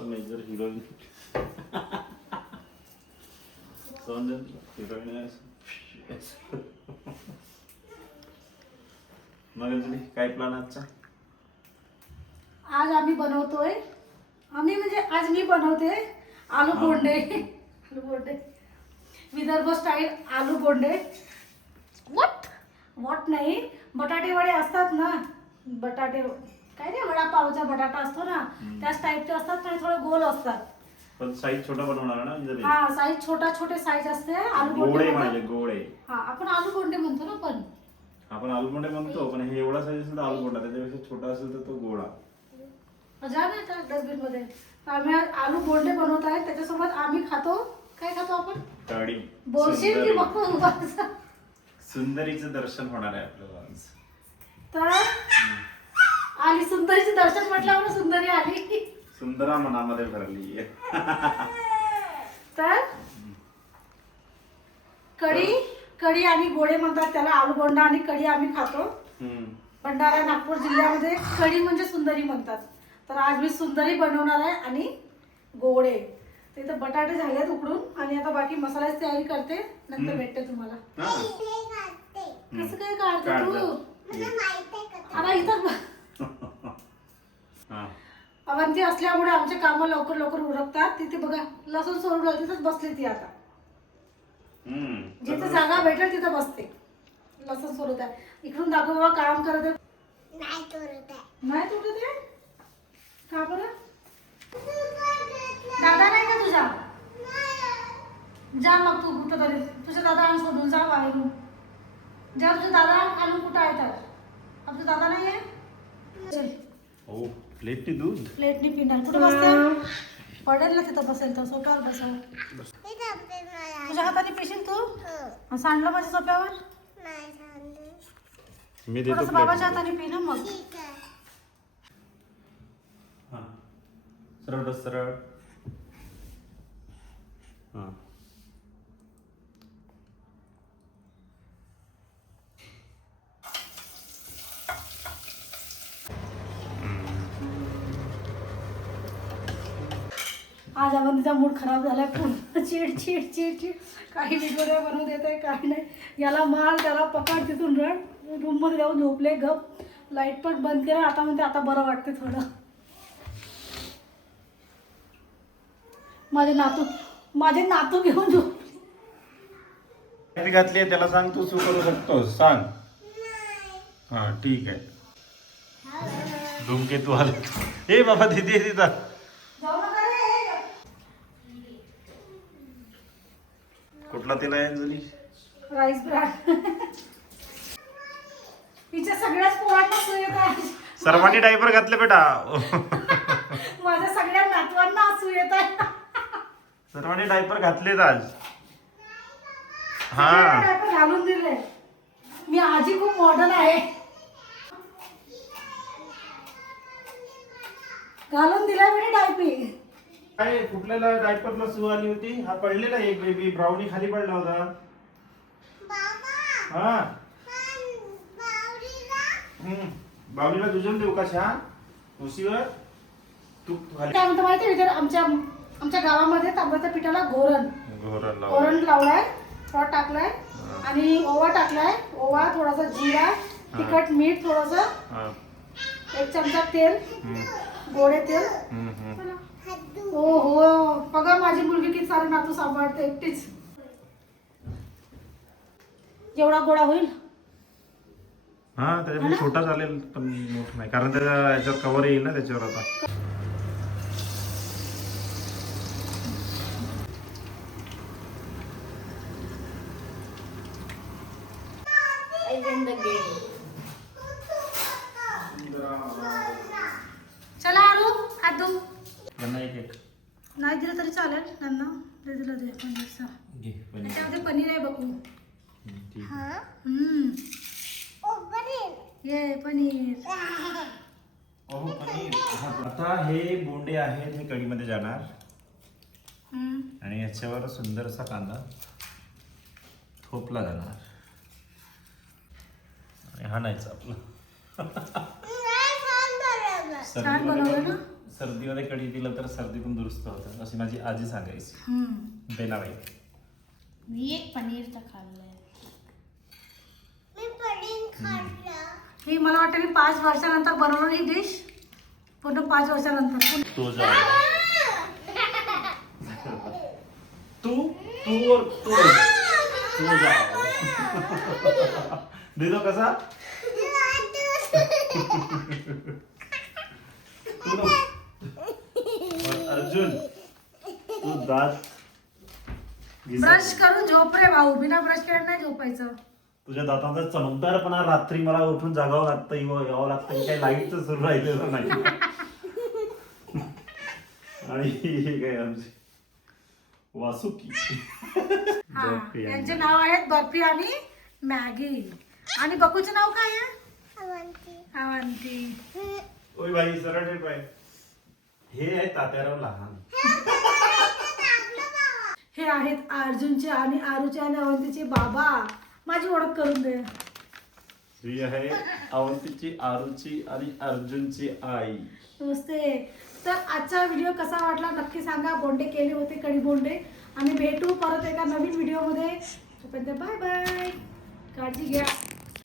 Major heroine heroine मग अंजली काय plan आजचा? आज आम्ही बनवतोय म्हणजे आज मी बनवते आलू बोंडे. आलू बोंडे विदर्भ स्टाईल आलू बोंडे. वॉट नाही, बटाटे वडे असतात ना, बटाटे काय नाही, वडापावचा बटाटा असतो ना त्याच टाईपचे असतात, थोडे गोल असतात. पण साईज छोटा बनवणार ना अंजली? हा साईज छोटे साईज असते. आलू गोळे बोंडे म्हणजे गोळे. हा आपण आलू बोंडे म्हणतो ना. पण आपण आलू बोंडे म्हणतो, पण हे एवढा साईज असेल तर आलू बोंडा, त्याच्यापेक्षा छोटा असेल तर तो गोळा. जा ना त्या डस्टबिन मध्ये. आम्ही आलू बोंडे बनवत आहे, त्याच्यासोबत आम्ही खातो. काय खातो आपण? कढी. बोलशील की बघतो उगाच. सुंदरीचं दर्शन होणार आहे आपल्याला आज. तर आली सुंदरीचं दर्शन म्हटल्यावर सुंदरी आली. सुंदरा मनामध्ये भरली. तर कढी आणि गोळे म्हणतात त्याला. आलू बोंडा आणि कढी आम्ही खातो. भंडारा नागपूर जिल्ह्यामध्ये कढी म्हणजे सुंदरी म्हणतात. तर आज मी सुंदरी बनवणार आहे आणि गोळे. तिथे बटाटे झालेत उकडून आणि आता बाकी मसाल्याची तयारी करते. नंतर भेटते तुम्हाला. कसं काय काढते तू? आता इथं अवंती असल्यामुळे आमचे काम लवकर उरकतात. तिथे बघा लसूण सोडून तिथेच बसली ती. आता जिथे जागा भेटेल तिथे बसते. लसूण सोडत आहे. इकडून दाखव बाबा काम करत आहे. नाही तुटत आहे का बरं? दादा नाही का तुझा? जा मग तू कुठं तरी तुझ्या दादा आणून शोधून जा बाहेरून. जा तुझे दादा आणून कुठं आहे तर? आमचा दादा नाही आहे. हो प्लेटनी दूध. प्लेटनी पिणार. कुठं बसते? पडेल ना तिथं बसेल तर सोप्यावर बसावं. तुझ्या हाताने पिशील तू? सांडलं माझ्या सोप्यावर. मी देतो थोडंसं बाबाच्या हाताने पी ना मग. सरळ बस सरळ. आज अवंतीचा मूड खराब झालाय. पूर्ण चिड. काही व्हिडिओ बनवू देत आहे काही नाही. याला मार त्याला पकड. तिथून रड. रूम मध्ये जाऊन झोपले गप. लाईट पण बंद केला. आता म्हणते आता बरं वाटते थोडं. माझे नातू घेऊन झोपले. घातली त्याला सांग तू सू करू शकतोस सांग. हा ठीक आहे. धूमकेतू आले. हे बाबा दिदी तिथं. कुठला तेल आहे अंजली? Rice brand. तिच्या सगळ्याच पोरांना असू येत आहे. सर्वांनी डायपर घातले बेटा. माझ्या सगळ्या नातवांना असू येत आहे. सर्वांनी डायपर घातलेत आज. हा डायपर घालून दिले. मी आजी खूप मॉडर्न आहे. घालून दिला मी डायपर. काय कुठल्याला डायपरला सू आली होती? हा पडलेला एक बेबी ब्राउनी खाली पडला होता. हा बावलीला दुजून देऊ का चहा उशीवर? तू खाली काय म्हणतो माहिती आहे? आमच्या गावामध्ये तांदळाच्या पिठाला घोरण घोरण लावलाय. थोडा टाकलाय आणि ओवा टाकलाय. ओवा, थोडासा जिरा, तिखट, मीठ, थोडस, 1 चमचा तेल, गोडे तेल. हो बघा माझी मुलगी किती सारे नातू सांभाळते एकटीच. जेवढा गोळा होईल. हा त्याच्यामध्ये छोटा चालेल पण मोठा नाही, कारण त्याच्या याच्यावर कव्हर येईल ना त्याच्यावर. आता चला आरू हात धु. त्यांना एक नाही दिलं तरी चालेल. त्यांना दिलं दे पनीरचा. त्याच्यामध्ये पनीर आहे बघू. ये पनीर. आता हे बोंडे आहेत हे कढीमध्ये जाणार आणि याच्यावर सुंदरसा कांदा थोपला जाणार आणि हाणायचं आपलं. छान बनवलं ना. सर्दीमध्ये कढी दिलं तर सर्दीतून दुरुस्त होतं अशी माझी आजी सांगायची. बेनाबाई. मी एक पनीरचं खाल्लंय. ही मला वाटतं मी 5 वर्षानंतर बनवलं ही डिश. पूर्ण 5 वर्षानंतर. तू जा. तू जा. दिलो कसा अर्जुन तू दात ब्रश करून झोप रे भाऊ. बिना ब्रश केलं नाही झोपायचं. तुझ्या दातांचा चमकदारपणा रात्री मला उठून जागावं लागतं यावं लागतं. काही लाईटच सुरू राहिलेलं नाही. आणि हे काय आमची वासुकी. यांचे नाव आहेत बर्फी आणि मॅगी. आणि बकूचं नाव काय आहे? अवंती. ओय बाई सरळ ठेव पाय. हे आहे तात्याराव लहान. हे आहेत अर्जुनचे आणि आरूचे आणि अवंतीचे बाबा. माझी ओळख करून दे. ही आहे अवंतीची, आरूची आणि अर्जुनची आई. नमस्ते. तर आजचा व्हिडिओ कसा वाटला नक्की सांगा. बोंडे केले होते, कढी बोंडे. आणि भेटू परत एका नवीन व्हिडिओमध्ये. तोपर्यंत बाय बाय. काळजी घ्या.